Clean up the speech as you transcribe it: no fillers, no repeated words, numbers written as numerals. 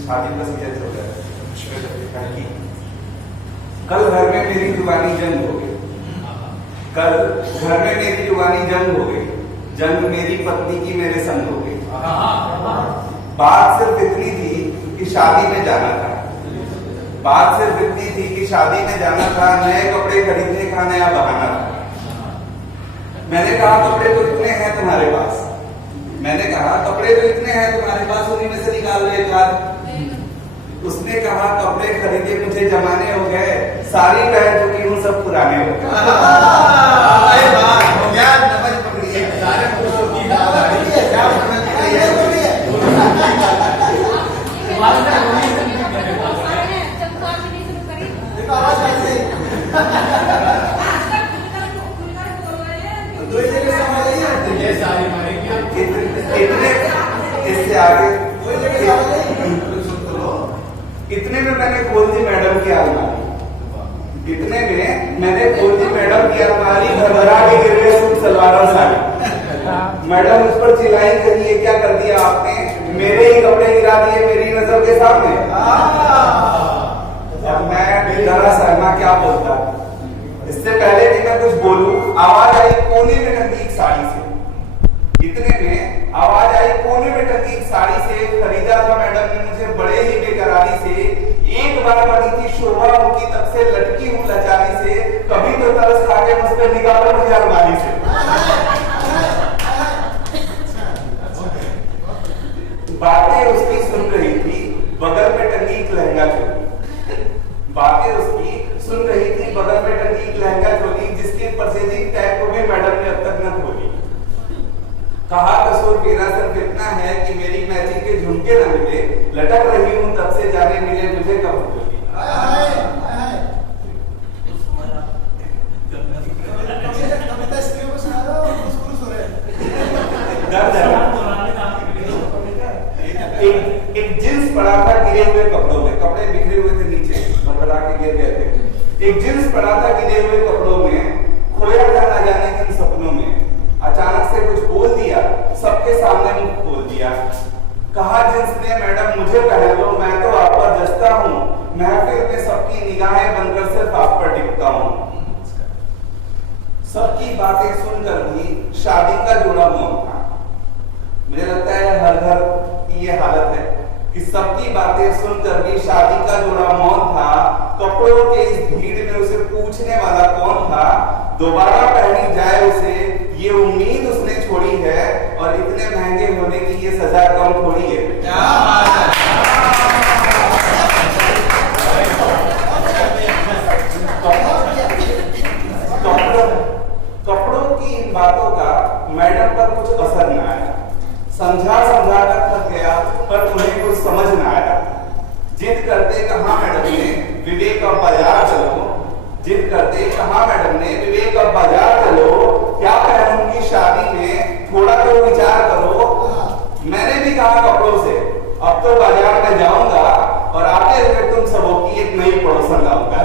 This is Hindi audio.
शादी का सीजन चल रहा है। कल घर में मेरी जुबानी जंग हो गई। कल घर में मेरी जुबानी जंग हो गई। जंग मेरी पत्नी की मेरे संग हो गई। बात सिर्फ इतनी थी कि शादी में जाना था। बात सिर्फ इतनी थी कि शादी में जाना था, नए कपड़े खरीदने का नया बहाना था। मैंने कहा कपड़े तो इतने हैं तुम्हारे पास। मैंने कहा कपड़े तो इतने हैं तुम्हारे पास, उन्हीं में से निकाल लो एक आध। उसने कहा कपड़े खरीदे मुझे जमाने हो गए, सारी पहन चुकी हूँ सब पुराने हो गए। इससे आगे इतने में मैंने खोल दी मैडम की अलमारी। इतने में मैंने खोल दी मैडम की अलमारी, भरभरा के गिर गए सूट सलवार और साड़ी। मैडम उस पर चिल्लाई, करिए क्या कर दिया आपने, मेरे ही कपड़े गिरा दिए मेरी नजर के सामने। अब मैं डरा सहमा क्या बोलता। इससे पहले कि मैं कुछ बोलूं, आवाज आई कोने में टंगी एक साड़ी से। इतने में आवाज आई कोने में टंगी एक साड़ी से, खरीदा था मैडम ने मुझे बड़े ही बेकरारी से। एक बार बनी थी शोभा उनकी, तब से लटकी हूं लाचारी से। कभी तो तरस खा के मुझ पर निकालो मुझे अलमारी से। बातें उसकी सुन रही थी, बगल में टंगी एक लहंगा चोली। बातें उसकी सुन रही थी, बगल में टंगी एक लहंगा चोली, जिसके परचेजिंग टैग को भी मैडम ने अब तक न खोली। कहा कसूर मेरा सिर्फ इतना है कि मेरी मैचिंग के झुमके न मिले, लटक रही हूं तब से जाने मिले मुझे कब मिलेगी। एक जींस पड़ा था गिरे हुए कपड़ों में, कपड़े बिखरे हुए थे नीचे, भरभरा के गिर गए थे। एक जींस पड़ा था गिरे हुए कपड़ों में, खोया था ना जाने किन सपनों में। अचानक से कुछ बोल दिया, सबके सामने मुंह खोल दिया। कहा जींस ने मैडम मुझे पहन लो, मैं तो आप पर जचता हूँ। महफिल में सबकी निगाहें बनकर सिर्फ आप पर टिकता हूँ। सबकी बातें सुनकर भी शादी का जोड़ा मौन था। मुझे लगता है हर घर की ये हालत है कि सबकी बातें सुनकर भी शादी का जोड़ा मौन था। कपड़ों के इस भीड़ में उसे पूछने वाला कौन था, दोबारा पहनी जाए उसे ये उम्मीद उसने छोड़ी है, और इतने महंगे होने की ये सजा कम थोड़ी है। क्या बात है। कपड़ों की इन बातों का मैडम पर कुछ असर न आया। समझा कर थक गया, पर उन्हें कुछ समझ न आया। जिद करते कहा मैडम ने विवेक अब बाजार चलो, जिद करते कहा मैडम ने विवेक अब बाजार चलो, क्या पहनूंगी शादी में थोड़ा तो विचार करो। मैंने भी कहा कपड़ों से अब तो बाजार में जाऊंगा, और आते हुए तुम सबों की एक नई पड़ोसन लाऊंगा।